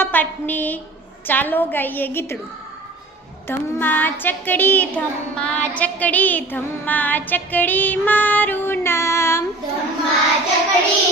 ધમ્મા પાઠની ચાલો ગાઈએ ગીતડું. ધમ્મા ચકડી મારું નામ. ધમ્મા ચકડી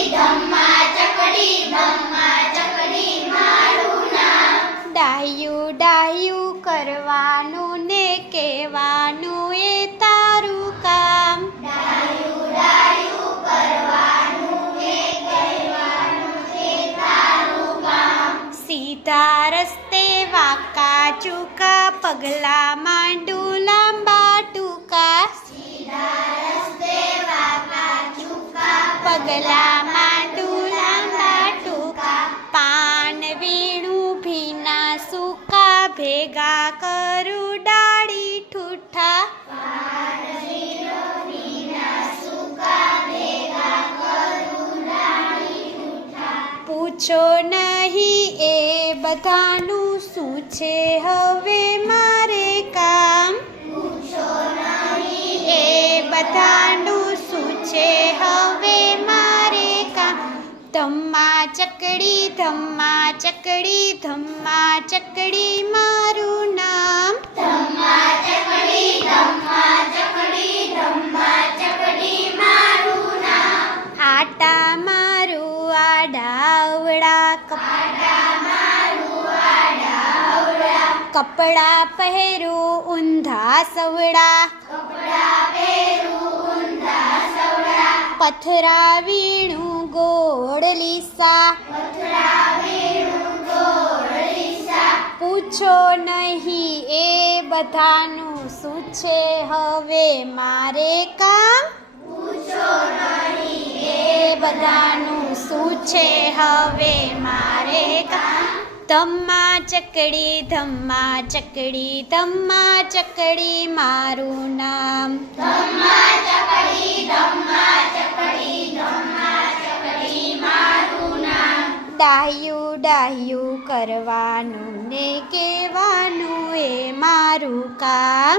મારું નામ. ડાહ્યું ડાહ્યું કરવાનું ને કહેવાનું એ તારું કામ. ડાયું ડાયું કરવાનું ને કહેવાનું એ તારું કામ. સીધા રસ્તે વાંકા ચૂકા પગલા માંડું લાંબા ટૂંકા. સીધા રસ્તે વાંકા ચૂકા પગલા માંડું લાંબા ટૂંકા. પાન વીણું ભીના સૂકા ભેગા કરું ડાળી ઠૂઠા. પૂછો નહીં એ બધાનું શું છે હવે મારે કામ. એ બધાનું શું છે હવે મારે કામ. ધમ્મા ચકડી મારું નામ. ધમ્મા ચકડી મારું નામ. આટા મારું આડાવડા કપડા પહેરું ઊંધા સવડા. પથરા વીણું ગોળ લીસા. પૂછો નહીં એ બધાનું શું છે હવે મારે કામ. એ બધાનું શું છે હવે મારે કામ. ધમ્મા ચકડી મારું નામ. ધમ્મા ચકડી મારું નામ. ડાહ્યું ડાહ્યું કરવાનું ને કહેવાનું એ મારું કામ.